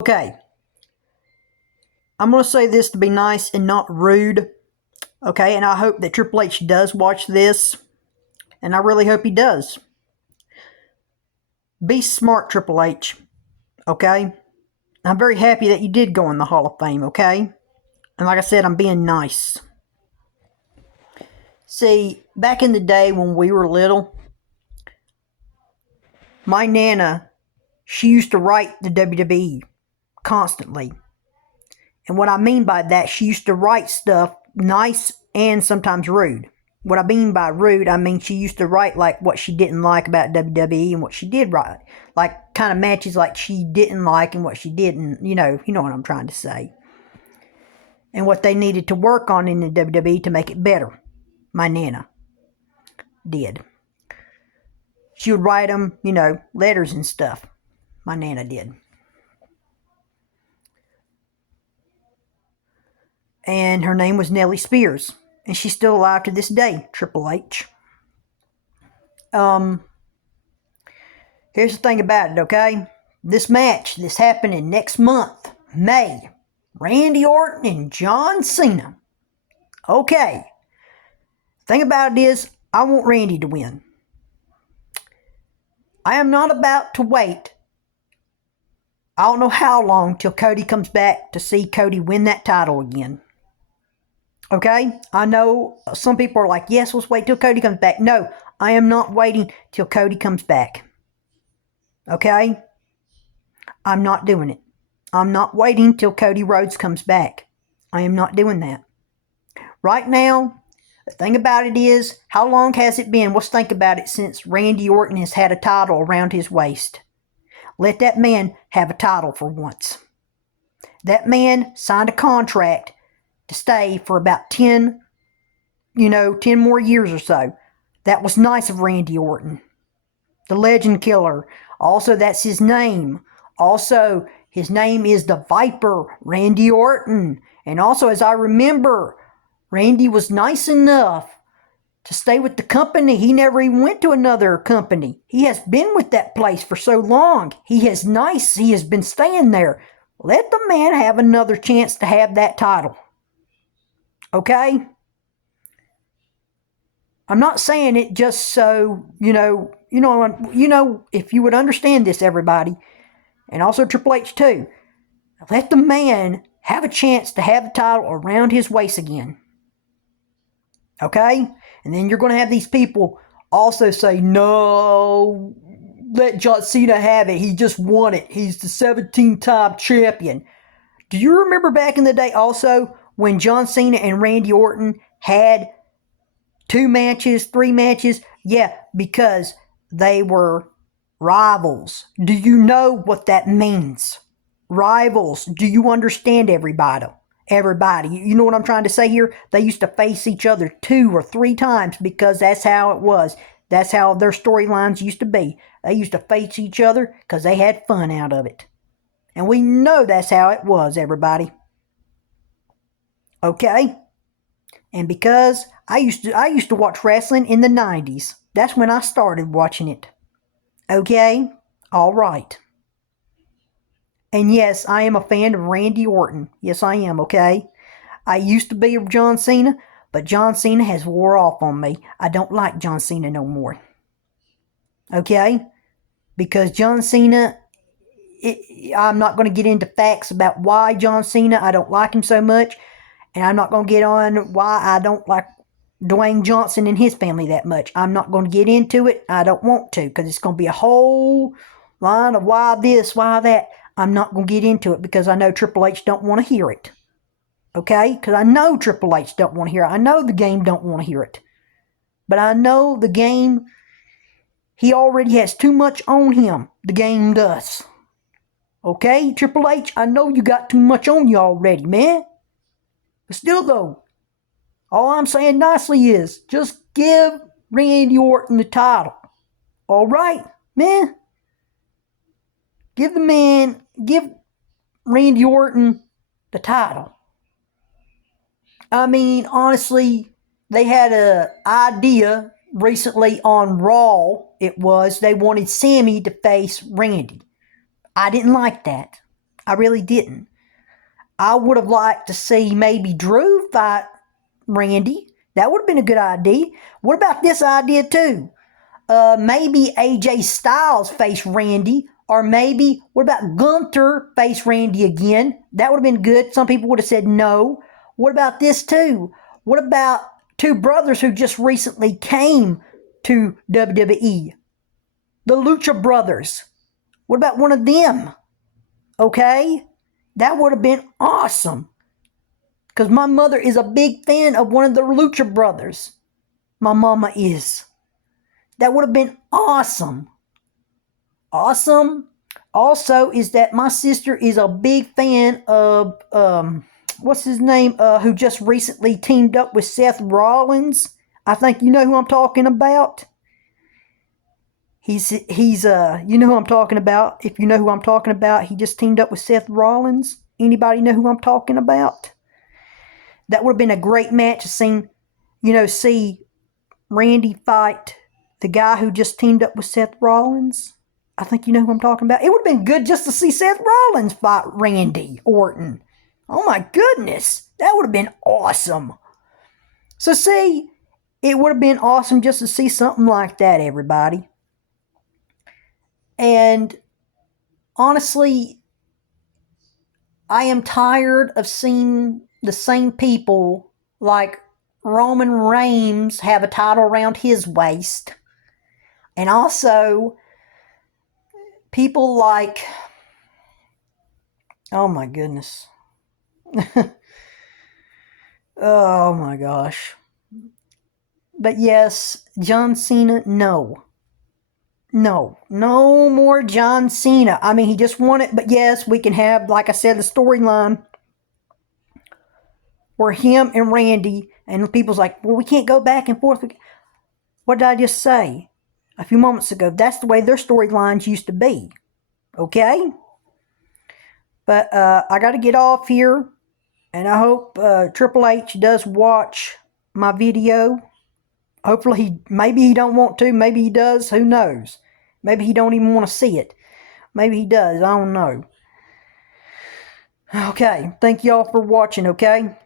Okay, I'm going to say this to be nice and not rude. Okay, and I hope that Triple H does watch this, and I really hope he does. Be smart, Triple H. Okay? I'm very happy that you did go in the Hall of Fame, okay? And like I said, I'm being nice. See, back in the day when we were little, my Nana, she used to write the WWE constantly. And what I mean by that, she used to write stuff nice and sometimes rude. What I mean by rude, I mean she used to write like what she didn't like about WWE and what she did write. Like kind of matches like she didn't like and what she didn't, you know what I'm trying to say. And what they needed to work on in the WWE to make it better. My Nana did. She would write them, letters and stuff. My Nana did. And her name was Nellie Spears. And she's still alive to this day, Triple H. Here's the thing about it, okay? This match, this happening next month, May. Randy Orton and John Cena. Okay. Thing about it is, I want Randy to win. I am not about to wait. I don't know how long till Cody comes back to see Cody win that title again. Okay? I know some people are like, yes, let's wait till Cody comes back. No, I am not waiting till Cody comes back. Okay? I'm not doing it. I'm not waiting till Cody Rhodes comes back. I am not doing that. Right now, the thing about it is, how long has it been? Let's think about it since Randy Orton has had a title around his waist. Let that man have a title for once. That man signed a contract to stay for about 10 more years or so. That was nice of Randy Orton. The Legend Killer. Also, that's his name. Also, his name is the Viper, Randy Orton. And also, as I remember, Randy was nice enough to stay with the company. He never even went to another company. He has been with that place for so long. He has been staying there. Let the man have another chance to have that title. Okay? I'm not saying it just so, if you would understand this, everybody, and also Triple H too, let the man have a chance to have the title around his waist again. Okay? And then you're going to have these people also say, no, let John Cena have it. He just won it. He's the 17-time champion. Do you remember back in the day also when John Cena and Randy Orton had 2 matches, 3 matches? Yeah, because they were rivals. Do you know what that means? Rivals. Do you understand everybody? You know what I'm trying to say here? They used to face each other 2 or 3 times because that's how it was. That's how their storylines used to be. They used to face each other because they had fun out of it. And we know that's how it was, everybody. Okay? And because I used to watch wrestling in the 90s. That's when I started watching it. Okay? All right. And yes, I am a fan of Randy Orton. Yes, I am, okay? I used to be a John Cena, but John Cena has wore off on me. I don't like John Cena no more. Okay? Because John Cena, I'm not going to get into facts about why John Cena, I don't like him so much. And I'm not going to get on why I don't like Dwayne Johnson and his family that much. I'm not going to get into it. I don't want to, because it's going to be a whole line of why this, why that. I'm not going to get into it because I know Triple H don't want to hear it. Okay? Because I know Triple H don't want to hear it. I know the game don't want to hear it. But I know the game, he already has too much on him. The game does. Okay? Triple H, I know you got too much on you already, man. But still, though, all I'm saying nicely is just give Randy Orton the title. All right, man? Give Randy Orton the title. I mean, honestly, they had an idea recently on Raw. It was they wanted Sammy to face Randy. I didn't like that. I really didn't. I would have liked to see maybe Drew fight Randy. That would have been a good idea. What about this idea too? Maybe AJ Styles face Randy, or maybe what about Gunther face Randy again? That would have been good. Some people would have said no. What about this too? What about two brothers who just recently came to WWE? The Lucha Brothers. What about one of them? Okay? That would have been awesome. Because my mother is a big fan of one of the Lucha Brothers. My mama is. That would have been awesome. Awesome. Also is that my sister is a big fan of, what's his name, who just recently teamed up with Seth Rollins. I think you know who I'm talking about. He's you know who I'm talking about. If you know who I'm talking about, he just teamed up with Seth Rollins. Anybody know who I'm talking about? That would have been a great match to see Randy fight the guy who just teamed up with Seth Rollins. I think you know who I'm talking about. It would have been good just to see Seth Rollins fight Randy Orton. Oh my goodness. That would have been awesome. So see, it would have been awesome just to see something like that, everybody. And honestly, I am tired of seeing the same people like Roman Reigns have a title around his waist. And also, people like, oh my goodness. Oh my gosh. But yes, John Cena, no. No more John Cena. I mean, he just won it, but yes, we can have, like I said, the storyline where him and Randy, and people's like, well, we can't go back and forth. What did I just say a few moments ago? That's the way their storylines used to be. Okay? But I got to get off here, and I hope Triple H does watch my video. Hopefully, maybe he don't want to. Maybe he does. Who knows? Maybe he don't even want to see it. Maybe he does. I don't know. Okay. Thank y'all for watching, okay?